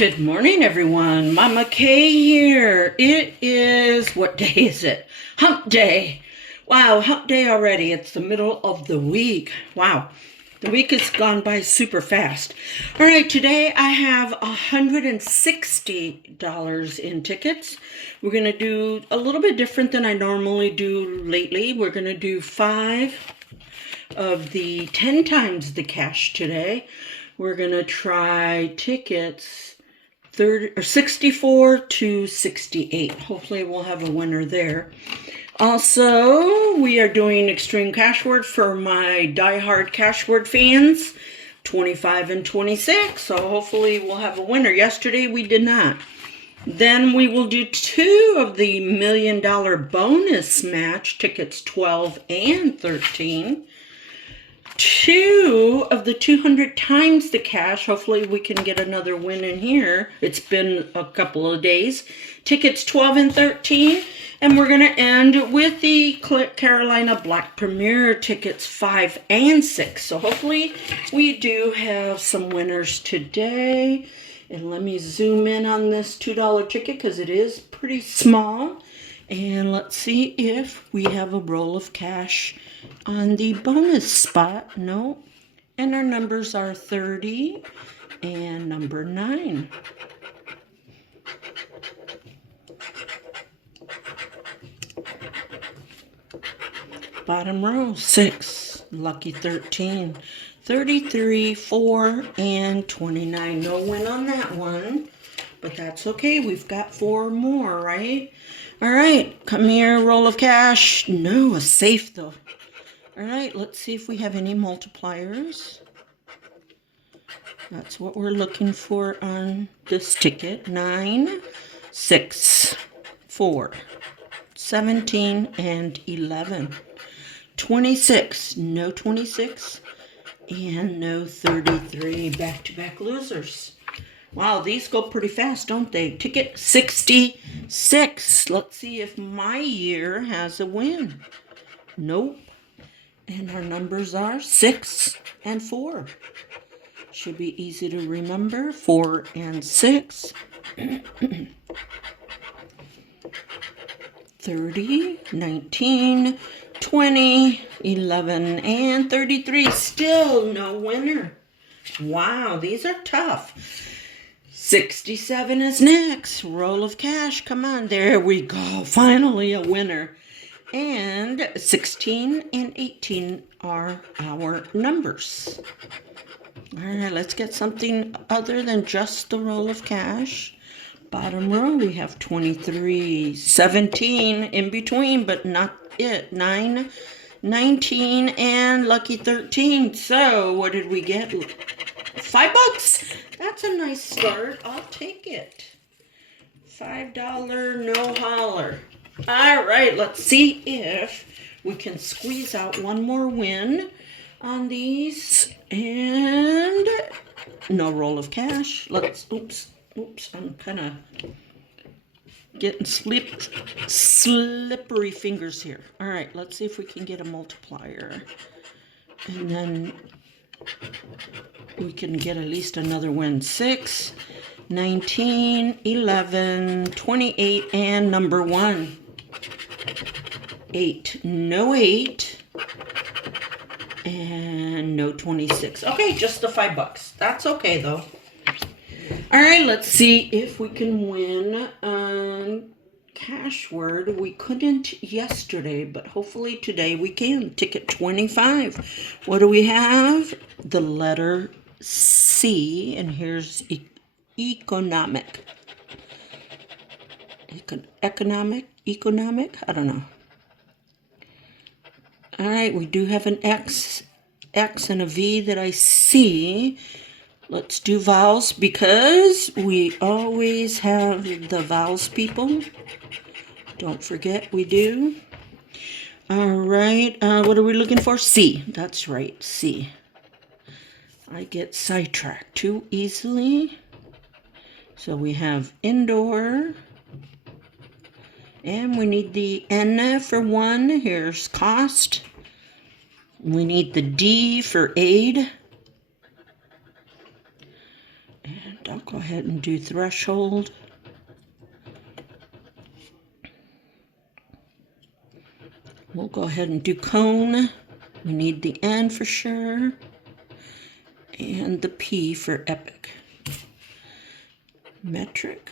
Good morning, everyone. Mama Kay here. It is, what day is it? Hump day. Wow, hump day already. It's the middle of the week. Wow, the week has gone by super fast. All right, today I have $160 in tickets. We're going to do a little bit different than I normally do lately. We're going to do 5 of the 10 times the cash today. We're going to try tickets 64 to 68. Hopefully we'll have a winner there. Also, we are doing Extreme Cash Word for my diehard Cash Word fans, 25 and 26. So hopefully we'll have a winner. Yesterday we did not. Then we will do 2 of the $1 million bonus match, tickets 12 and 13. 2 of the 200 times the cash. Hopefully we can get another win in here. It's been a couple of days. Tickets 12 and 13. And we're going to end with the Carolina Black Premier tickets 5 and 6. So hopefully we do have some winners today. And let me zoom in on this $2 ticket because it is pretty small. And let's see if we have a roll of cash on the bonus spot. No. And our numbers are 30 and number 9. Bottom row, 6. Lucky 13. 33, 4, and 29. No win on that one. But that's okay. We've got 4 more, right? All right. Come here, roll of cash. No, a safe though. All right, let's see if we have any multipliers. That's what we're looking for on this ticket. 9, 6, 4, 17, and 11. 26, no 26, and no 33. Back-to-back losers. Wow, these go pretty fast, don't they? Ticket 66. Let's see if my year has a win. Nope. And our numbers are 6 and 4. Should be easy to remember. 4 and 6. 30, 19, 20, 11, and 33. Still no winner. Wow, these are tough. 67 is next. Roll of cash. Come on, there we go. Finally a winner. And 16 and 18 are our numbers. All right, let's get something other than just the roll of cash. Bottom row, we have 23, 17 in between, but not it. 9, 19, and lucky 13. So what did we get? $5. That's a nice start. I'll take it. $5 no holler. All right, let's see if we can squeeze out one more win on these. And no roll of cash. Let's, oops, I'm kind of getting slippery fingers here. All right, let's see if we can get a multiplier. And then we can get at least another win. 6, 19, 11, 28, and number 1. 8. No 8. And no 26. Okay, just the $5. That's okay, though. All right, let's see if we can win on Cash Word. We couldn't yesterday, but hopefully today we can. Ticket 25. What do we have? The letter C, and here's economic. Economic? I don't know. All right, we do have an X and a V that I see. Let's do vowels because we always have the vowels, people. Don't forget we do. All right, what are we looking for? C. That's right, C. I get sidetracked too easily. So we have indoor. And we need the N for 1. Here's cost. We need the D for aid. And I'll go ahead and do threshold. We'll go ahead and do cone. We need the N for sure. And the P for epic. Metric.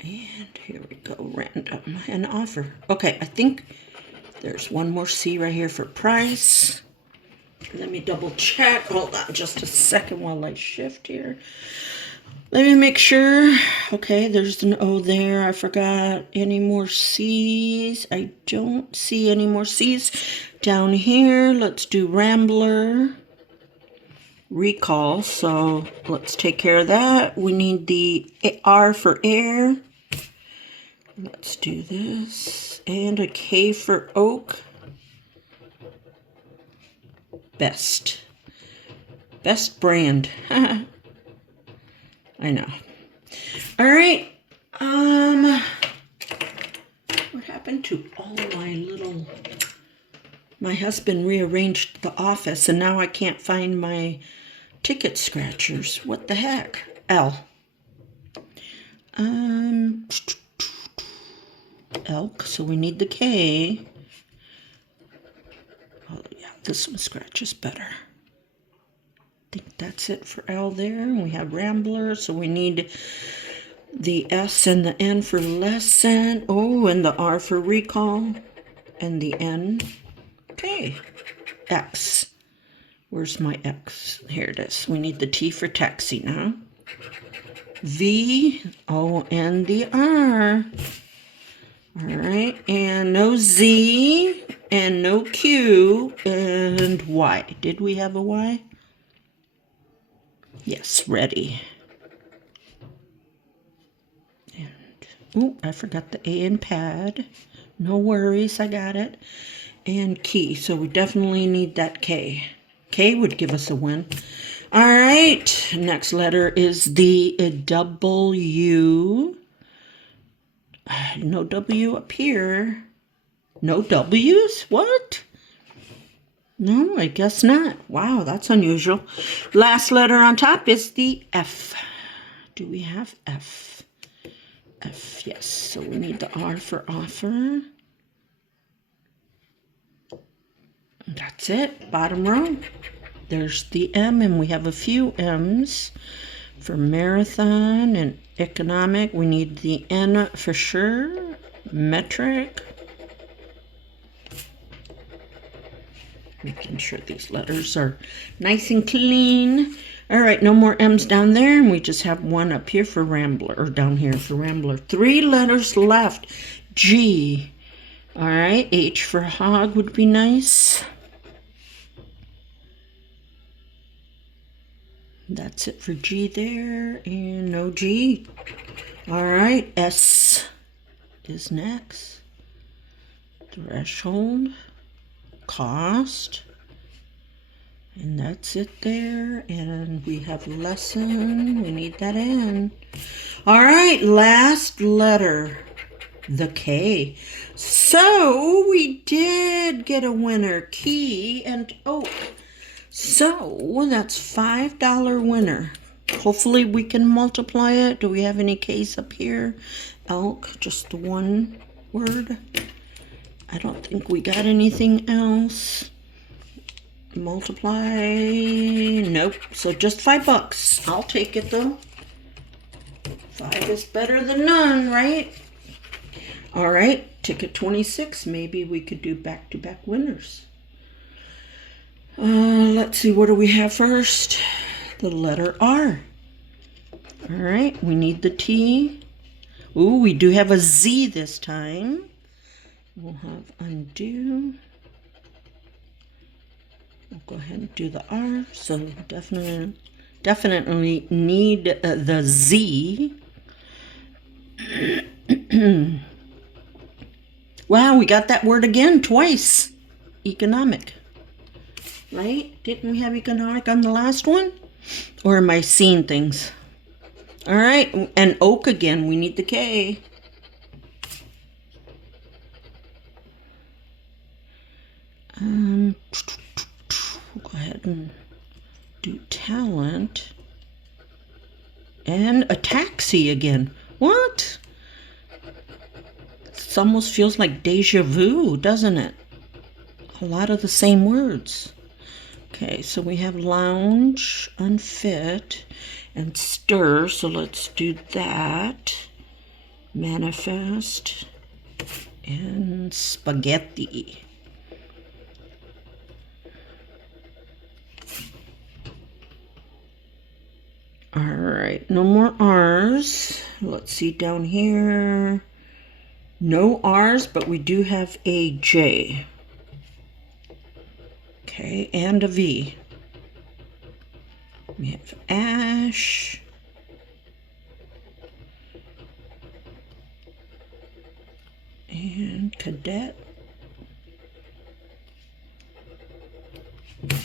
And here we go, random and offer. Okay, I think there's one more C right here for price. Let me double check. Hold on just a second while I shift here. Let me make sure. Okay, there's an O there. I forgot any more C's. I don't see any more C's. Down here, let's do Rambler. Recall, so let's take care of that. We need the R for air. Let's do this. And a K for oak. Best. Best brand. I know. All right. What happened to all my little... My husband rearranged the office, and now I can't find my ticket scratchers. What the heck? L. Elk, so we need the K. Oh, yeah, this one scratches better. I think that's it for L there. And we have Rambler, so we need the S and the N for lesson. Oh, and the R for recall. And the N. Okay. X. Where's my X? Here it is. We need the T for taxi now. V. Oh, and the R. All right. And no Z. And no Q. And Y. Did we have a Y? Yes, ready. And, oh, I forgot the A in pad. No worries, I got it. And key, so we definitely need that K. K would give us a win. All right, next letter is the W. No W up here. No W's? What? No, I guess not. Wow, that's unusual. Last letter on top is the F. Do we have F? F, yes. So we need the R for offer. That's it. Bottom row. There's the M, and we have a few M's for marathon and economic. We need the N for sure. Metric. Making sure these letters are nice and clean. All right, no more M's down there, and we just have one up here for Rambler, or down here for Rambler. 3 letters left. G. All right, H for hog would be nice. That's it for G there, and no G. All right, S is next. Threshold. Cost. And that's it there. And we have lesson. We need that in. All right, last letter. The K. So we did get a winner. Key and oak. So that's $5 winner. Hopefully we can multiply it. Do we have any K's up here? Elk, just the one word. I don't think we got anything else. Multiply. Nope. So just $5. I'll take it though. 5 is better than none, right? All right. Ticket 26. Maybe we could do back-to-back winners. Let's see. What do we have first? The letter R. All right. We need the T. Ooh, we do have a Z this time. We'll have undo. We'll go ahead and do the R. So definitely need the Z. Wow, we got that word again twice. Economic. Right? Didn't we have economic on the last one? Or am I seeing things? All right. And oak again. We need the K. We'll go ahead and do talent. And a taxi again. What? This almost feels like deja vu, doesn't it? A lot of the same words. Okay, so we have lounge, unfit, and stir. So let's do that. Manifest and spaghetti. All right, no more R's. Let's see down here. No R's, but we do have a J. Okay, and a V. We have Ash. And cadet.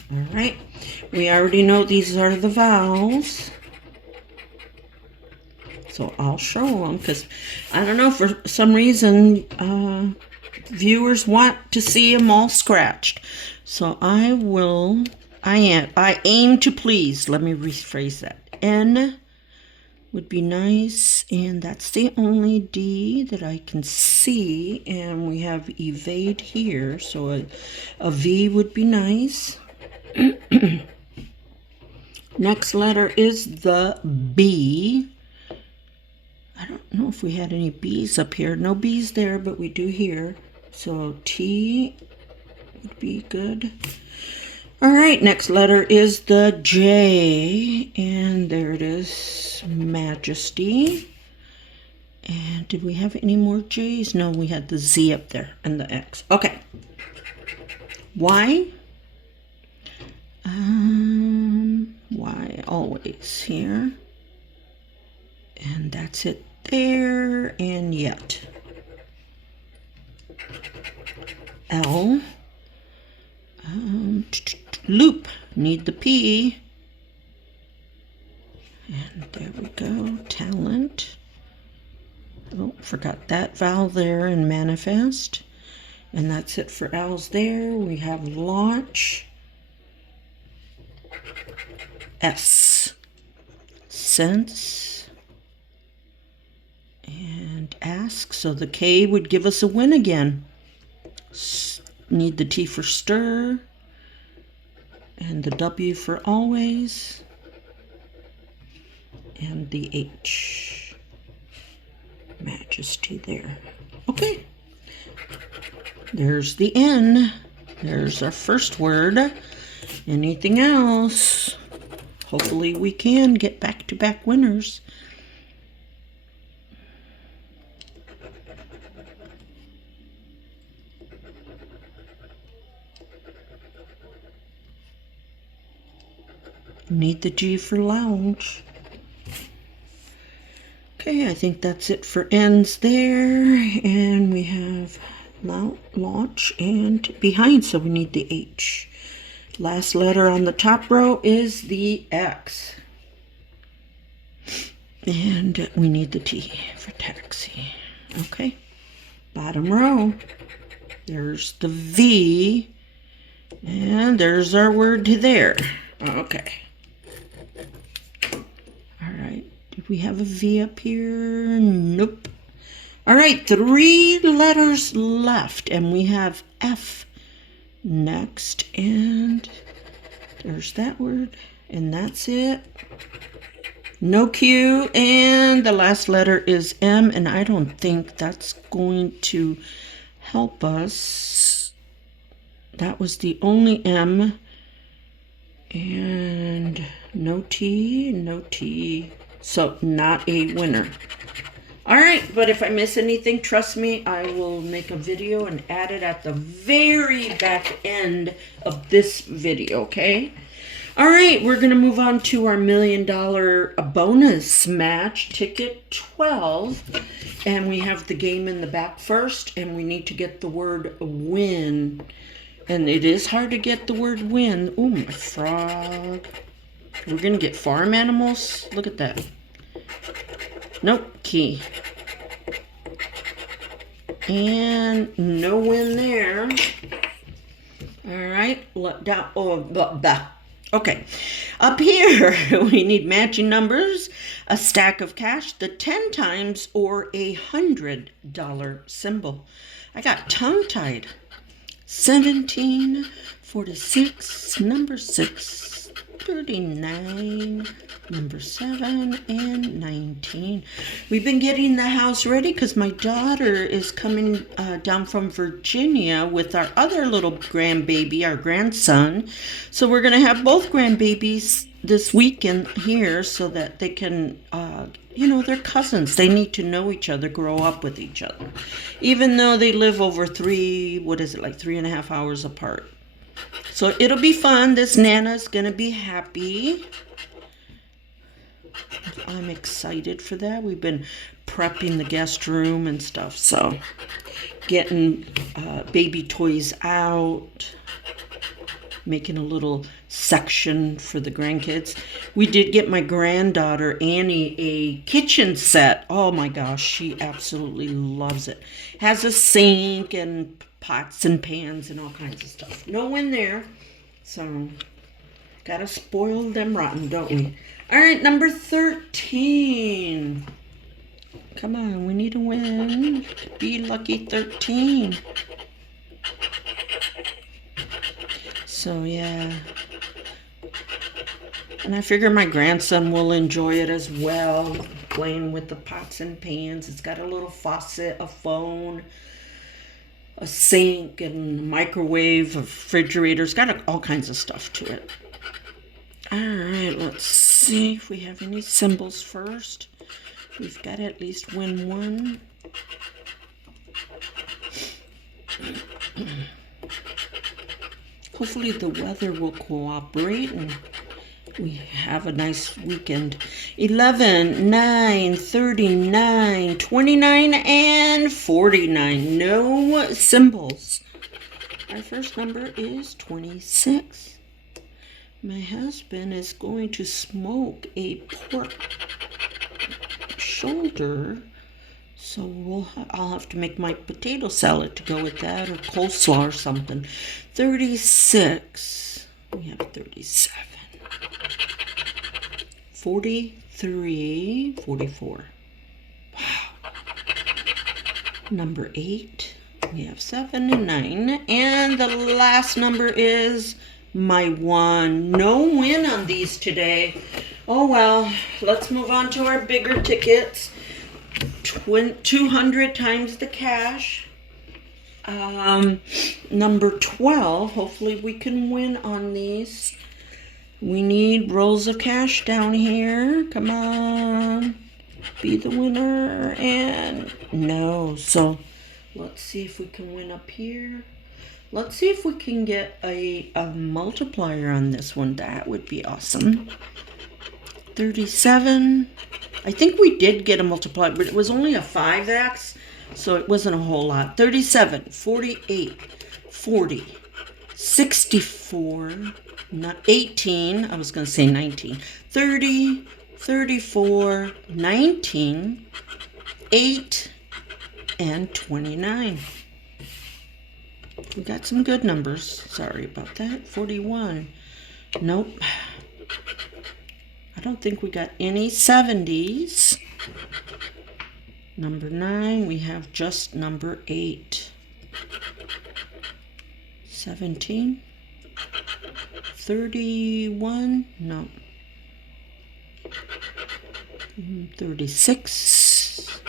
All right, we already know these are the vowels. So I'll show them because I don't know, for some reason viewers want to see them all scratched. So I aim to please. Let me rephrase that. N would be nice, and that's the only D that I can see, and we have evade here, so a V would be nice. Next letter is the B. I don't know if we had any B's up here. No B's there, but we do here. So T would be good. All right, next letter is the J, and there it is, Majesty. And did we have any more J's? No, we had the Z up there and the X. Okay. Y. Y always here. And that's it there, and yet. L. Loop, need the P. And there we go, talent. Oh, forgot that vowel there in manifest. And that's it for L's there. We have launch. S. Sense. And ask, so the K would give us a win again. Need the T for stir. And the W for always. And the H. Majesty there. Okay. There's the N. There's our first word. Anything else? Hopefully we can get back-to-back winners. Need the G for lounge. Okay, I think that's it for N's there. And we have launch and behind, so we need the H. Last letter on the top row is the X. And we need the T for taxi. Okay, bottom row. There's the V. And there's our word to there. Okay. All right. Did we have a V up here? Nope. All right, 3 letters left, and we have F next, and there's that word, and that's it. No Q, and the last letter is M, and I don't think that's going to help us. That was the only M, and no T, no T, so not a winner. All right, but if I miss anything, trust me, I will make a video and add it at the very back end of this video, okay? All right, we're going to move on to our $1 million bonus match, ticket 12. And we have the game in the back first, and we need to get the word win. And it is hard to get the word win. Oh, my frog. We're going to get farm animals. Look at that. Nope, key. And no win there. All right, down. Oh, blah. Okay, up here we need matching numbers, a stack of cash, the 10 times or $100 symbol. I got tongue-tied. 17, 46, number 6, 39, number 7, and 19. We've been getting the house ready because my daughter is coming down from Virginia with our other little grandbaby, our grandson. So we're going to have both grandbabies this weekend here so that they can, they're cousins. They need to know each other, grow up with each other. Even though they live over 3.5 hours apart. So it'll be fun. This Nana's going to be happy. I'm excited for that. We've been prepping the guest room and stuff. So getting baby toys out. Making a little section for the grandkids. We did get my granddaughter Annie a kitchen set. Oh my gosh, she absolutely loves it. Has a sink and pots and pans and all kinds of stuff. No in there. So gotta spoil them rotten, don't we? All right, number 13. Come on, we need to win. Be lucky 13. So yeah, and I figure my grandson will enjoy it as well, playing with the pots and pans. It's got a little faucet, a phone, a sink, and a microwave, a refrigerator. It's got all kinds of stuff to it. All right, let's see if we have any symbols first. We've got to at least win one. Hopefully the weather will cooperate and we have a nice weekend. 11, 9, 39, 29, and 49. No symbols. Our first number is 26. My husband is going to smoke a pork shoulder. So I'll have to make my potato salad to go with that, or coleslaw or something. 36. We have 37. 43. 44. Wow. Number 8. We have 7 and 9. And the last number is my 1. No win on these today. Oh well. Let's move on to our bigger tickets. 200 times the cash. Number 12. Hopefully we can win on these. We need rolls of cash down here. Come on. Be the winner. And no. So let's see if we can win up here. Let's see if we can get a multiplier on this one. That would be awesome. 37. I think we did get a multiplier, but it was only a 5x, so it wasn't a whole lot. 37, 48, 40, 64, 18, I was going to say 19, 30, 34, 19, 8, and 29. We got some good numbers. Sorry about that. 41. Nope. I don't think we got any 70s. Number 9, we have just number 8. 17. 31. No. 36.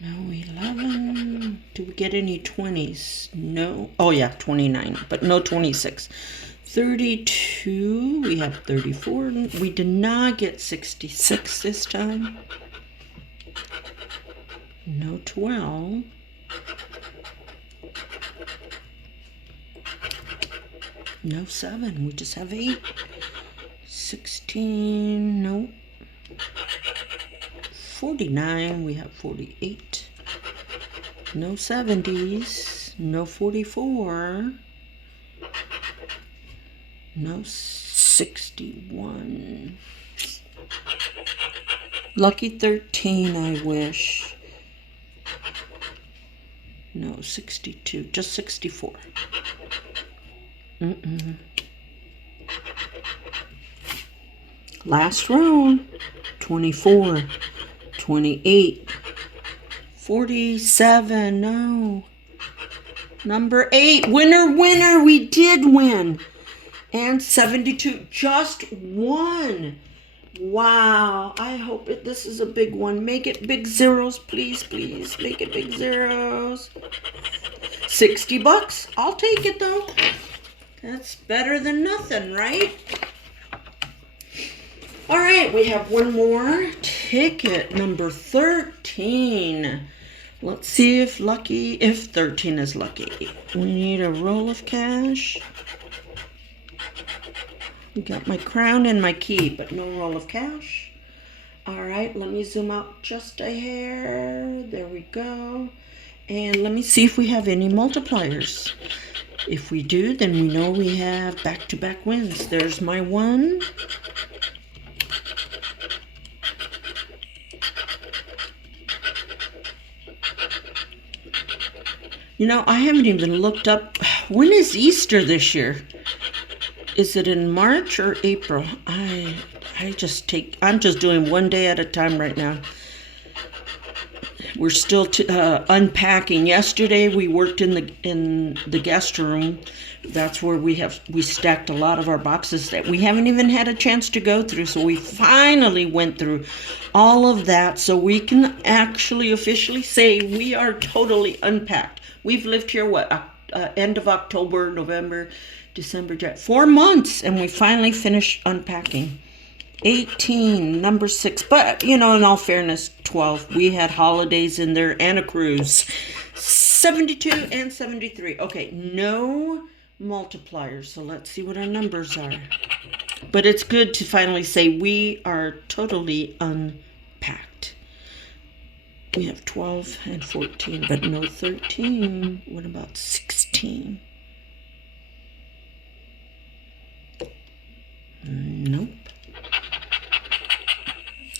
No, 11. Do we get any 20s? No. Oh yeah, 29, but no 26. 32, we have 34. We did not get 66 this time. No 12. No 7, we just have 8. 16, no. 49, we have 48. No 70s, no 44. No 61. Lucky 13, I wish. No 62, just 64. Last row. 24, 28, 47, no. Number 8, winner, we did win. And 72, just one. Wow, I hope this is a big one. Make it big zeros, please, please. Make it big zeros. $60, I'll take it though. That's better than nothing, right? All right, we have one more ticket, number 13. Let's see if 13 is lucky. We need a roll of cash. We got my crown and my key, but no roll of cash. All right, let me zoom out just a hair. There we go. And let me see if we have any multipliers. If we do, then we know we have back-to-back wins. There's my 1. You know, I haven't even looked up, when is Easter this year? Is it in March or April? I'm just doing one day at a time right now. We're still unpacking. Yesterday we worked in the guest room. That's where we stacked a lot of our boxes that we haven't even had a chance to go through. So we finally went through all of that so we can actually officially say we are totally unpacked. We've lived here, end of October, November, December, January, 4 months, and we finally finished unpacking. 18, number 6, but, you know, in all fairness, 12. We had holidays in there and a cruise. 72 and 73. Okay, no multipliers, so let's see what our numbers are. But it's good to finally say we are totally unpacked. We have 12 and 14, but no 13. What about 16? Nope.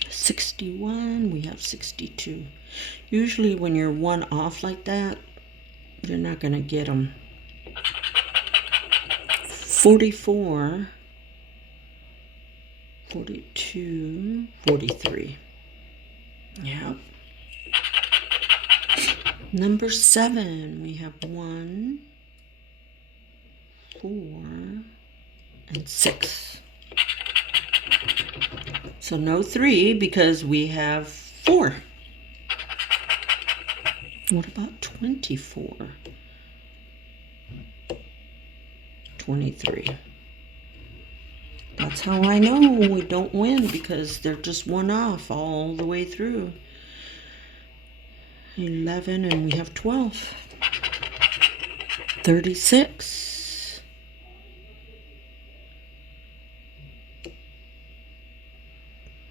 61, we have 62. Usually when you're one off like that, you're not going to get them. 44, 42, 43. Yep. Number 7, we have 1, 4, and 6. So no 3 because we have 4. What about 24? 23. That's how I know we don't win, because they're just one off all the way through. 11, and we have 12. 36.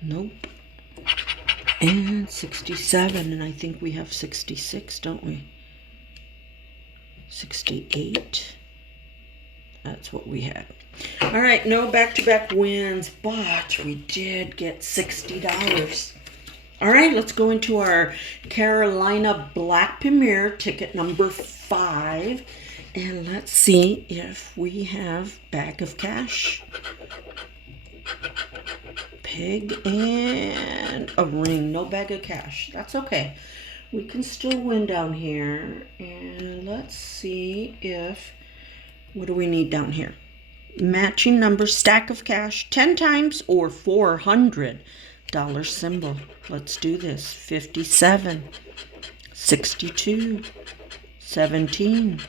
Nope. And 67, and I think we have 66, don't we? 68. That's what we had. All right, no back-to-back wins, but we did get $60. All right, let's go into our Carolina Black Premier ticket number 5, and let's see if we have bag of cash, pig, and a ring. No bag of cash. That's okay. We can still win down here. And let's see if, what do we need down here? Matching number, stack of cash, 10 times or $400 symbol. Let's do this. 57, 62, 17,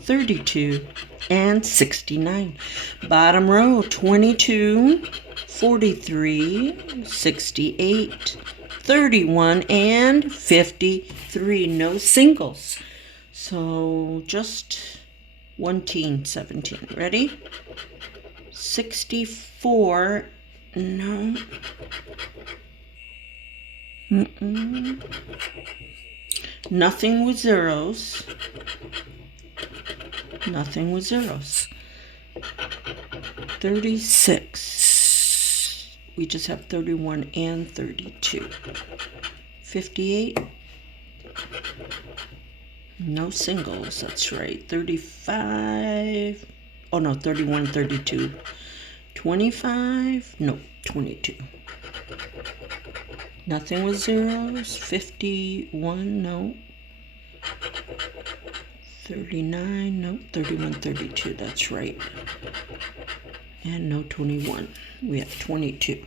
32, and 69. Bottom row, 22, 43, 68, 31, and 53. No singles. So just 17. Ready? 64. No. Nothing with zeros. Nothing with zeros. 36. We just have 31 and 32. 58. No singles. That's right. 35. Oh no, 31, 32. 25, no, 22. Nothing with zeros. 51, no. 39, no. 31, 32, that's right. And no 21. We have 22.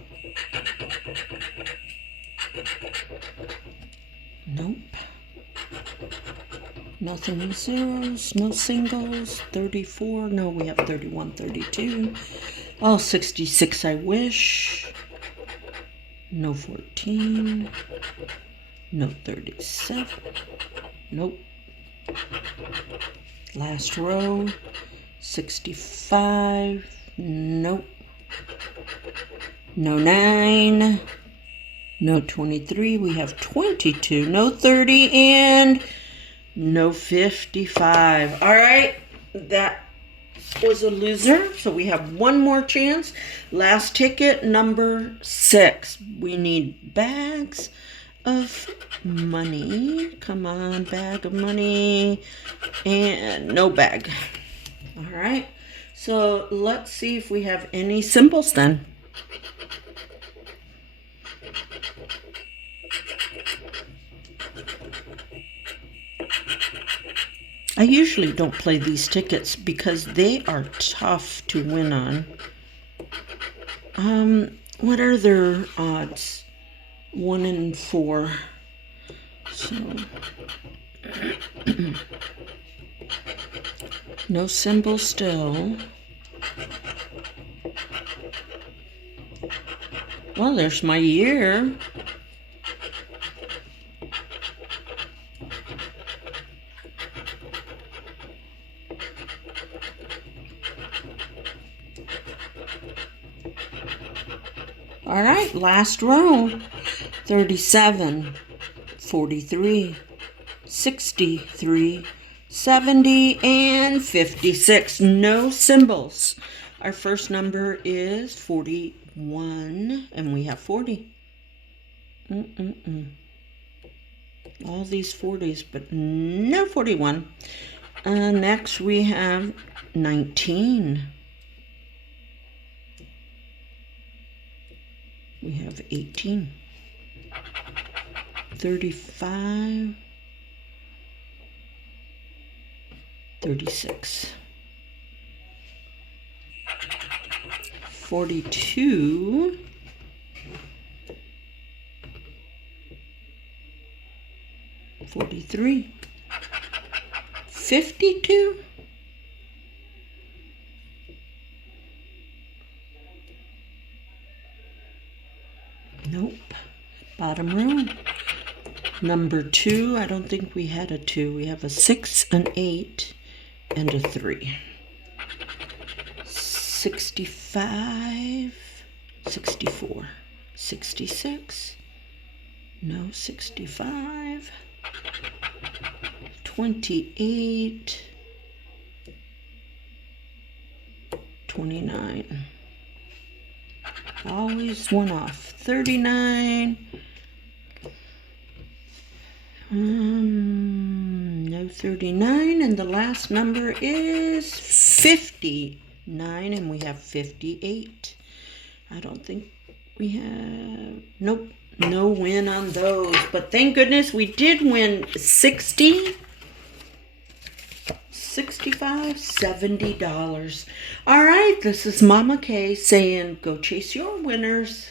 Nope. Nothing with zeros, no singles. 34, no, we have 31, 32. Oh, 66, I wish. No 14. No 37. Nope. Last row. 65. Nope. No 9. No 23. We have 22. No 30. And no 55. All right. That was a loser. So we have one more chance. Last ticket, number 6. We need bags of money. Come on, bag of money. And no bag. All right. So let's see if we have any symbols then. I usually don't play these tickets because they are tough to win on. What are their odds? 1 in 4. So no symbol still. Well, there's my year. All right, last row. 37, 43, 63, 70, and 56. No symbols. Our first number is 41, and we have 40. All these 40s, but no 41. Next, we have 19. We have 18. 35. 36. 42. 43. 52. Nope. Bottom row. Number 2. I don't think we had a 2. We have a 6, an 8, and a 3. 65. 64. 66. No 65. 28. 29. Always one off. 39. No 39. And the last number is 59. And we have 58. I don't think we have... Nope. No win on those. But thank goodness we did win 60. $65, $70. All right, this is Mama Kay saying, go chase your winners.